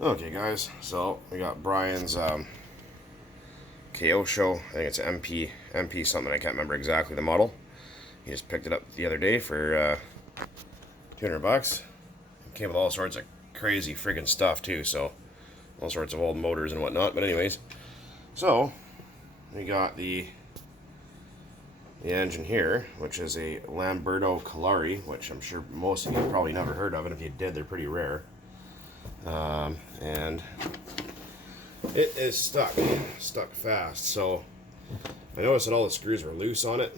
Okay, guys, so we got Brian's KO show. I think it's MP something. I can't remember exactly the model. He just picked it up the other day for 200 bucks. It came with all sorts of crazy friggin' stuff too, so all sorts of old motors and whatnot. But anyways, so we got the engine here, which is a Lamberto Calari, which I'm sure most of you have probably never heard of, and if you did, they're pretty rare. And it is stuck fast. So I noticed that all the screws were loose on it.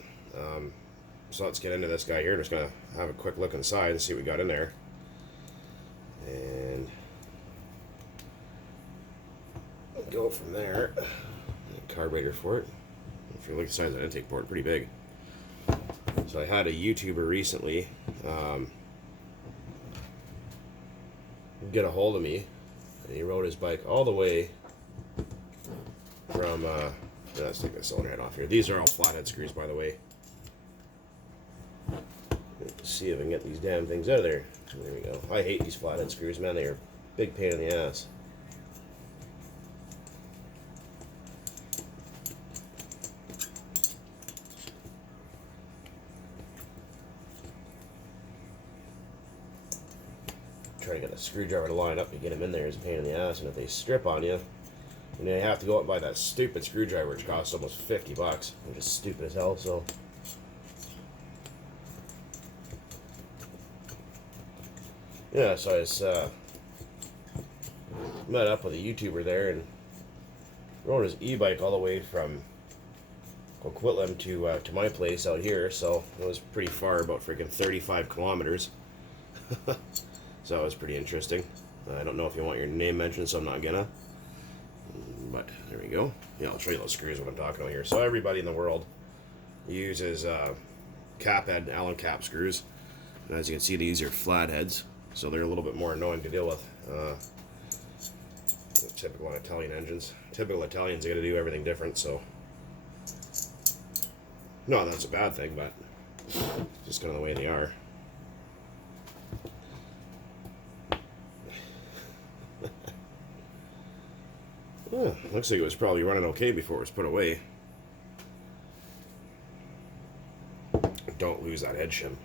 So let's get into this guy here. Just gonna have a quick look inside and see what we got in there. And go from there. Carburetor for it. If you look at the size of the intake port, pretty big. So I had a YouTuber recently get a hold of me, and he rode his bike all the way from let's take the cylinder head off here. These are all flathead screws, by the way. Let's see if I can get these damn things out of there. There we go. I hate these flathead screws, man. They are a big pain in the ass. Trying to get a screwdriver to line up to get them in there is a pain in the ass, and if they strip on you, and then you have to go out and buy that stupid screwdriver, which costs almost 50 bucks, which is stupid as hell. So yeah, so I was met up with a YouTuber there and rode his e-bike all the way from Coquitlam to my place out here, so it was pretty far, about freaking 35 kilometers. So it was pretty interesting. I don't know if you want your name mentioned, so I'm not gonna. But there we go. Yeah, I'll show you those screws what I'm talking about here. So everybody in the world uses cap head Allen cap screws. And as you can see, these are flatheads, so they're a little bit more annoying to deal with. Typical on Italian engines. Typical Italians, they got to do everything different. So no, that's a bad thing, but just kind of the way they are. Oh, looks like it was probably running okay before it was put away. Don't lose that head shim.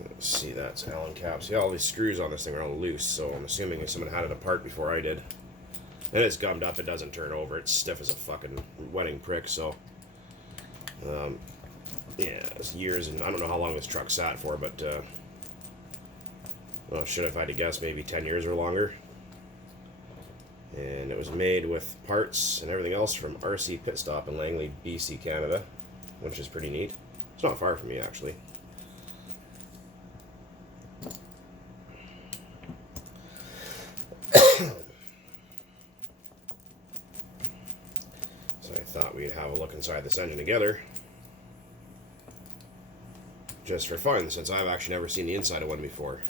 Let's see, that's Allen cap. See, all these screws on this thing are all loose, so I'm assuming someone had it apart before I did. And it's gummed up, it doesn't turn over, it's stiff as a fucking wedding prick, so... yeah, it's years, and I don't know how long this truck sat for, but... well, shit, if I had to guess, maybe 10 years or longer. And it was made with parts and everything else from RC Pit Stop in Langley, BC, Canada, which is pretty neat. It's not far from me, actually. So I thought we'd have a look inside this engine together, just for fun, since I've actually never seen the inside of one before.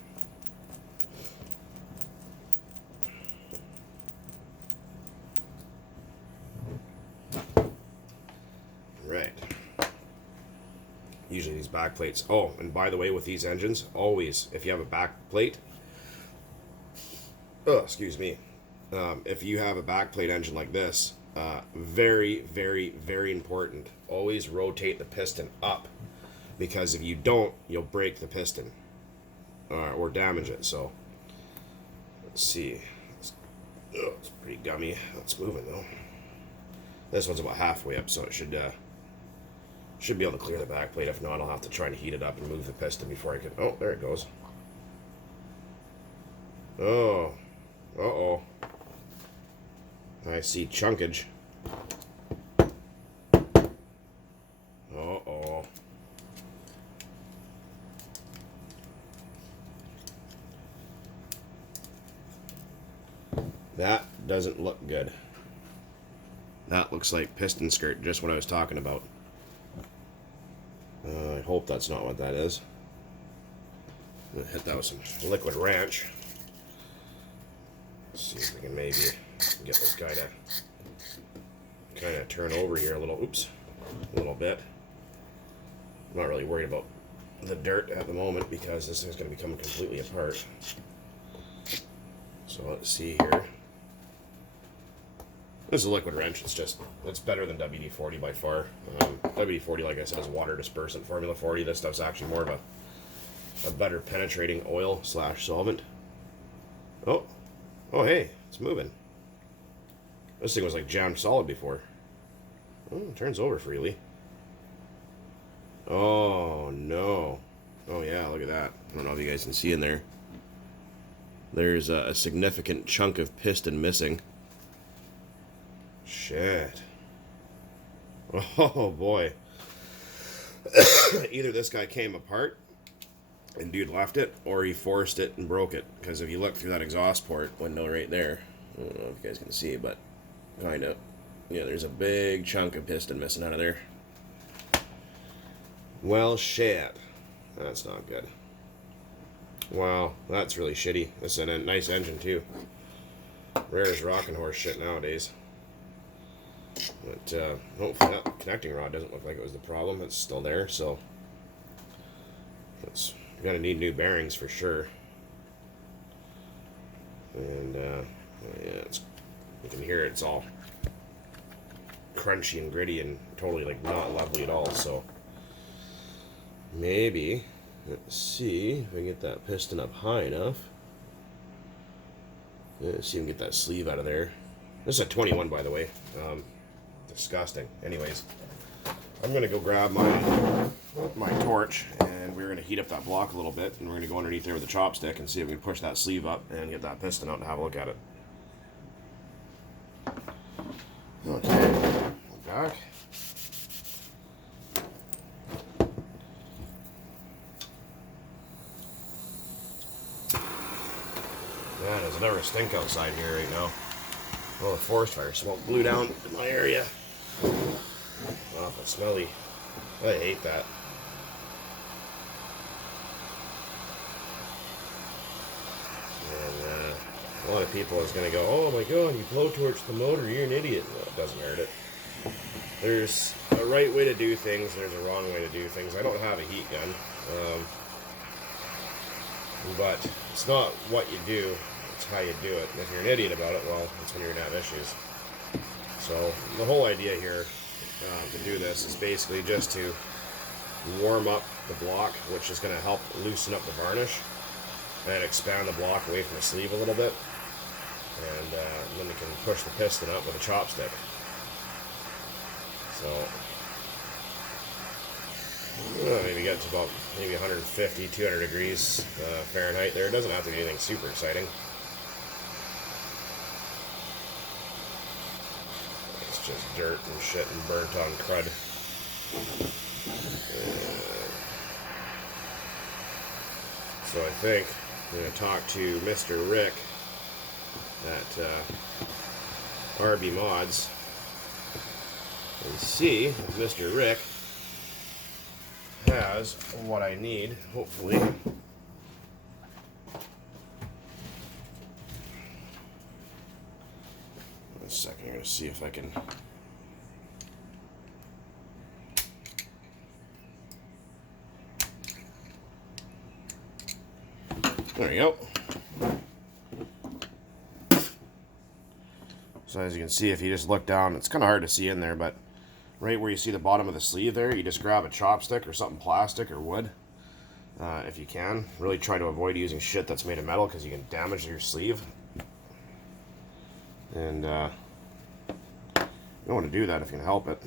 Right. Usually these back plates. Oh, and by the way, with these engines, always, if you have a back plate, excuse me, if you have a back plate engine like this, very, very, very important. Always rotate the piston up, because if you don't, you'll break the piston or damage it. So let's see. It's pretty gummy. It's moving though. This one's about halfway up, so it should be able to clear the back plate. If not, I'll have to try to heat it up and move the piston before I can... Oh, there it goes. Oh. Uh-oh. I see chunkage. Uh-oh. That doesn't look good. That looks like piston skirt, just what I was talking about. I hope that's not what that is. I'm gonna hit that with some liquid ranch. Let's see if we can maybe get this guy to kind of turn over here a little. Oops, a little bit. I'm not really worried about the dirt at the moment because this thing's going to be coming completely apart. So let's see here. This is a liquid wrench. It's better than WD-40 by far. WD-40, like I said, is water dispersant. Formula 40, this stuff's actually more of a better penetrating oil / solvent. Oh, hey, it's moving. This thing was like jammed solid before. Oh, it turns over freely. Oh, no. Oh, yeah, look at that. I don't know if you guys can see in there. There's a significant chunk of piston missing. Shit. Oh, boy. Either this guy came apart and dude left it, or he forced it and broke it. Because if you look through that exhaust port window right there, I don't know if you guys can see, but kind of. Yeah, there's a big chunk of piston missing out of there. Well, shit. That's not good. Wow, that's really shitty. This is a nice engine, too. Rare as rocking horse shit nowadays. But hopefully that connecting rod doesn't look like it was the problem. It's still there, so we're gonna need new bearings for sure. And yeah, you can hear it's all crunchy and gritty and totally like not lovely at all. So maybe let's see if I can get that piston up high enough. Let's see if we can get that sleeve out of there. This is a 21, by the way. Disgusting. Anyways, I'm gonna go grab my torch, and we're gonna heat up that block a little bit, and we're gonna go underneath there with a chopstick and see if we can push that sleeve up and get that piston out and have a look at it. Okay, back. Man, there's never a stink outside here right now. Well, the forest fire smoke blew down in my area. Awful smelly. I hate that. And a lot of people is going to go, oh my god, you blowtorch the motor, you're an idiot. Well, it doesn't hurt it. There's a right way to do things, there's a wrong way to do things. I don't have a heat gun. But it's not what you do, it's how you do it. And if you're an idiot about it, well, that's when you're going to have issues. So the whole idea here to do this is basically just to warm up the block, which is going to help loosen up the varnish and expand the block away from the sleeve a little bit. And then we can push the piston up with a chopstick. So maybe get to about 150, 200 degrees Fahrenheit there. It doesn't have to be anything super exciting. It's just dirt and shit and burnt on crud. So I think I'm going to talk to Mr. Rick at RB Mods and see if Mr. Rick has what I need, hopefully. A second here to see if I can. There you go. So as you can see, if you just look down, it's kind of hard to see in there, but right where you see the bottom of the sleeve there, you just grab a chopstick or something plastic or wood, if you can. Really try to avoid using shit that's made of metal because you can damage your sleeve. And you don't want to do that if you can help it.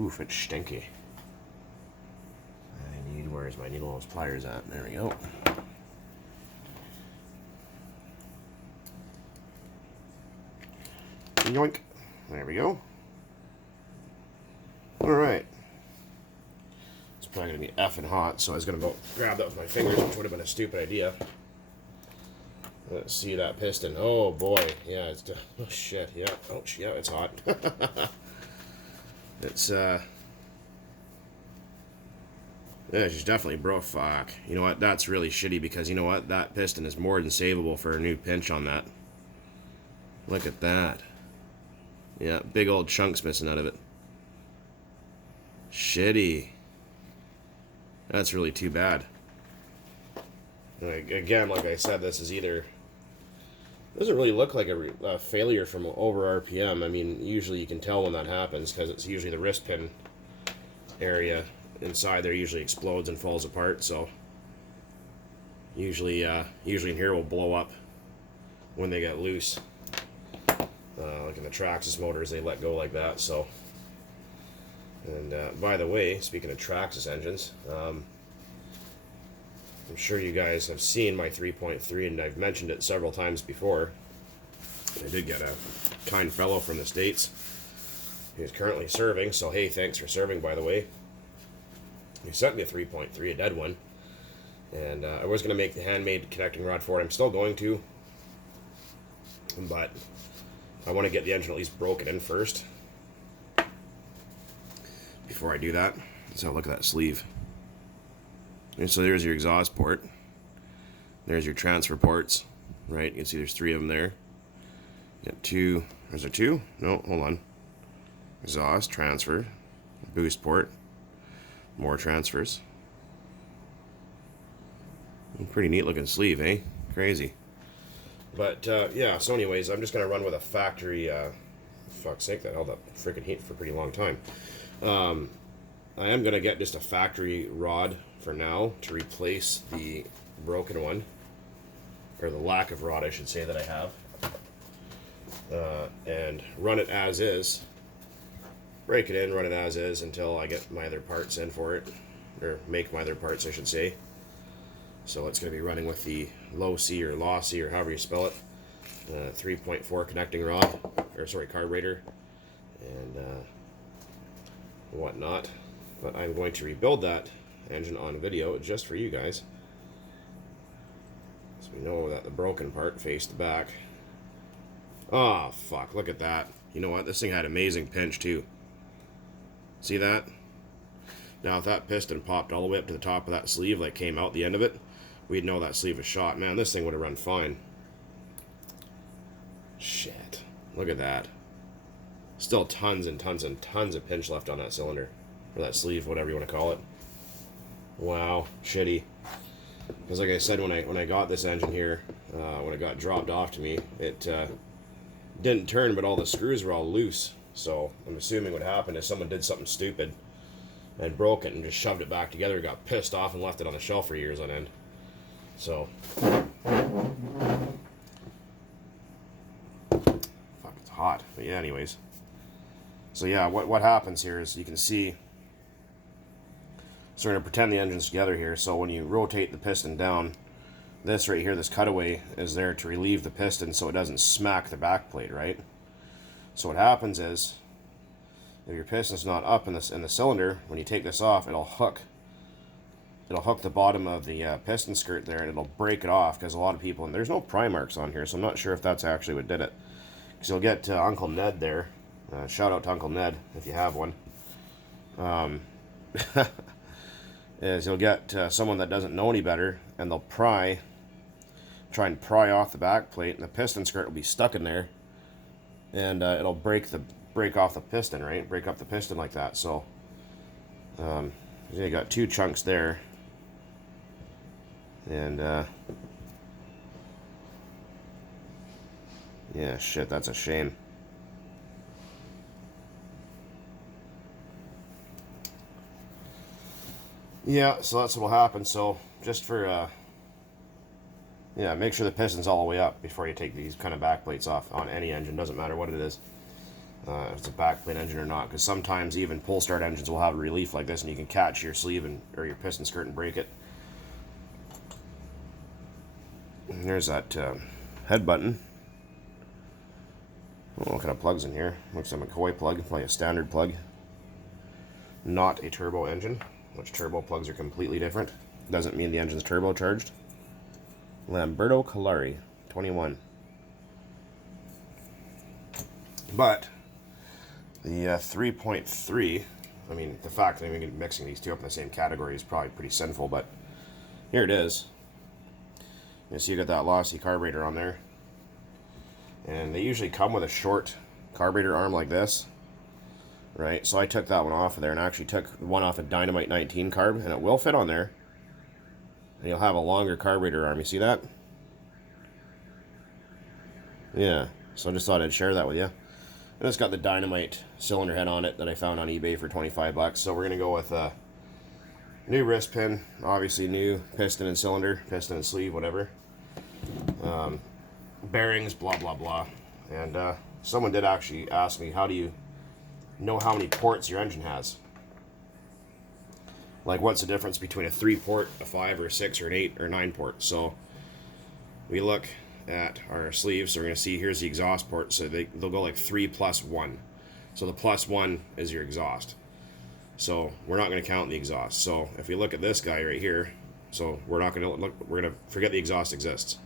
Oof, it's stinky. Where's my needle nose pliers at? There we go. Yoink. There we go. Alright. It's probably going to be effing hot, so I was going to go grab that with my fingers, which would have been a stupid idea. Let's see that piston. Oh boy. Yeah, it's... Oh shit. Yeah. Ouch. Yeah, it's hot. It's, yeah, she's definitely broke. Fuck. You know what? That's really shitty because you know what? That piston is more than savable for a new pinch on that. Look at that. Yeah, big old chunks missing out of it. Shitty. That's really too bad. Again, like I said, this is either... doesn't really look like a failure from over RPM. I mean, usually you can tell when that happens because it's usually the wrist pin area inside there usually explodes and falls apart. So usually in here will blow up when they get loose. Like in the Traxxas motors, they let go like that. So, and by the way, speaking of Traxxas engines, I'm sure you guys have seen my 3.3, and I've mentioned it several times before. I did get a kind fellow from the States who's currently serving, so hey, thanks for serving, by the way. He sent me a 3.3, a dead one, and I was going to make the handmade connecting rod for it. I'm still going to, but I want to get the engine at least broken in first before I do that. Let's have a look at that sleeve. And so there's your exhaust port. There's your transfer ports, right? You can see there's 3 of them there. You got 2. Is there 2? No, hold on. Exhaust, transfer, boost port, more transfers. Pretty neat looking sleeve, eh? Crazy. But yeah, so anyways, I'm just going to run with a factory, fuck's sake, that held up freaking heat for a pretty long time. I am going to get just a factory rod for now to replace the broken one, or the lack of rod I should say that I have, and run it as is, break it in, run it as is until I get my other parts in for it, or make my other parts I should say. So it's going to be running with the low C or law C or however you spell it, 3.4 connecting rod, or sorry, carburetor, and whatnot. But I'm going to rebuild that engine on video just for you guys, so we know that the broken part faced the back. Oh fuck, look at that. You know what, this thing had amazing pinch too. See that? Now if that piston popped all the way up to the top of that sleeve, like came out the end of it, we'd know that sleeve was shot. Man, this thing would have run fine. Shit, look at that. Still tons and tons and tons of pinch left on that cylinder, or that sleeve, whatever you want to call it. Wow, shitty. Because like I said, when I got this engine here, when it got dropped off to me, it didn't turn, but all the screws were all loose. So I'm assuming what happened is someone did something stupid and broke it and just shoved it back together, got pissed off and left it on the shelf for years on end. So fuck, it's hot. But yeah, anyways. So yeah, what happens here is you can see, so we're going to pretend the engine's together here. So when you rotate the piston down, this right here, this cutaway is there to relieve the piston so it doesn't smack the back plate, right? So what happens is, if your piston's not up in the cylinder, when you take this off, it'll hook the bottom of the piston skirt there, and it'll break it off, because a lot of people, and there's no pry marks on here, so I'm not sure if that's actually what did it. Because you'll get Uncle Ned there. Shout out to Uncle Ned if you have one. Is you'll get someone that doesn't know any better, and they'll try and pry off the back plate, and the piston skirt will be stuck in there, and it'll break off the piston, right? Break up the piston like that. So you got 2 chunks there, and yeah, shit, that's a shame. Yeah, so that's what will happen. So just for yeah, make sure the piston's all the way up before you take these kind of back plates off on any engine. Doesn't matter what it is, if it's a back plate engine or not, because sometimes even pull start engines will have a relief like this, and you can catch your sleeve or your piston skirt and break it. And there's that head button. Oh, what kind of plugs in here? Looks like a McCoy plug, probably a standard plug. Not a turbo engine, which turbo plugs are completely different. Doesn't mean the engine's turbocharged. Lamberto Calari 21. But the 3.3, I mean, the fact that I'm mixing these two up in the same category is probably pretty sinful, but here it is. You see you got that lossy carburetor on there. And they usually come with a short carburetor arm like this, right? So I took that one off of there and actually took one off a Dynamite 19 carb, and it will fit on there. And you'll have a longer carburetor arm. You see that? Yeah. So I just thought I'd share that with you. And it's got the dynamite cylinder head on it that I found on eBay for 25 bucks. So we're going to go with a new wrist pin, obviously new piston and cylinder, piston and sleeve, whatever. Bearings, blah, blah, blah. And someone did actually ask me, how do you know how many ports your engine has? Like, what's the difference between a 3-port, a 5, or a 6, or an 8, or 9-port? So we look at our sleeves. So we're going to see, here's the exhaust port. So they'll go like 3 plus 1. So the plus 1 is your exhaust. So we're not going to count the exhaust. So if we look at this guy right here, so we're not going to look, we're going to forget the exhaust exists.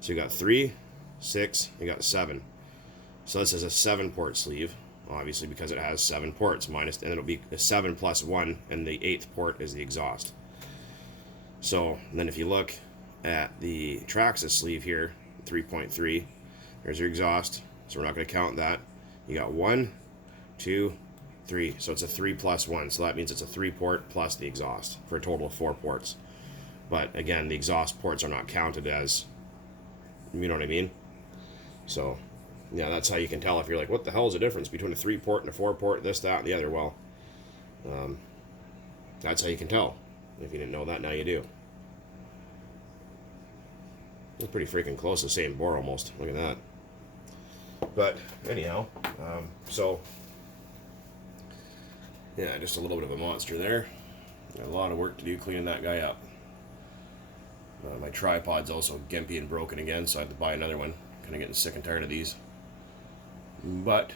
So you got 3, 6, you got 7. So this is a 7-port sleeve, obviously, because it has 7 ports minus, and it'll be a 7 plus 1, and the 8th port is the exhaust. So then if you look at the Traxxas sleeve here, 3.3, there's your exhaust. So we're not going to count that. You got 1, 2, 3. So it's a 3 plus 1. So that means it's a 3-port plus the exhaust for a total of 4 ports. But again, the exhaust ports are not counted as, you know what I mean? So yeah, that's how you can tell if you're like, what the hell is the difference between a 3-port and a 4-port, this, that, and the other? Well, that's how you can tell. If you didn't know that, now you do. It's pretty freaking close to the same bore almost. Look at that. But anyhow, so yeah, just a little bit of a monster there. Got a lot of work to do cleaning that guy up. My tripod's also gimpy and broken again, so I have to buy another one. Kind of getting sick and tired of these. But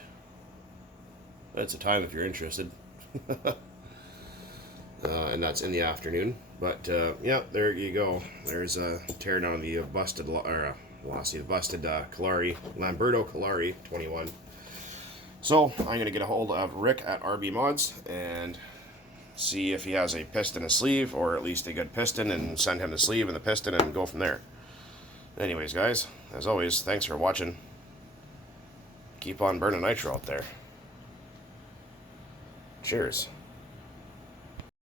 that's a time if you're interested. And that's in the afternoon. But yeah, there you go. There's a tear down the busted calari, Lamberto calari 21. So I'm gonna get a hold of Rick at RB Mods and see if he has a piston and sleeve, or at least a good piston, and send him the sleeve and the piston and go from there. Anyways, guys, as always, thanks for watching. Keep on burning nitro out there. Cheers.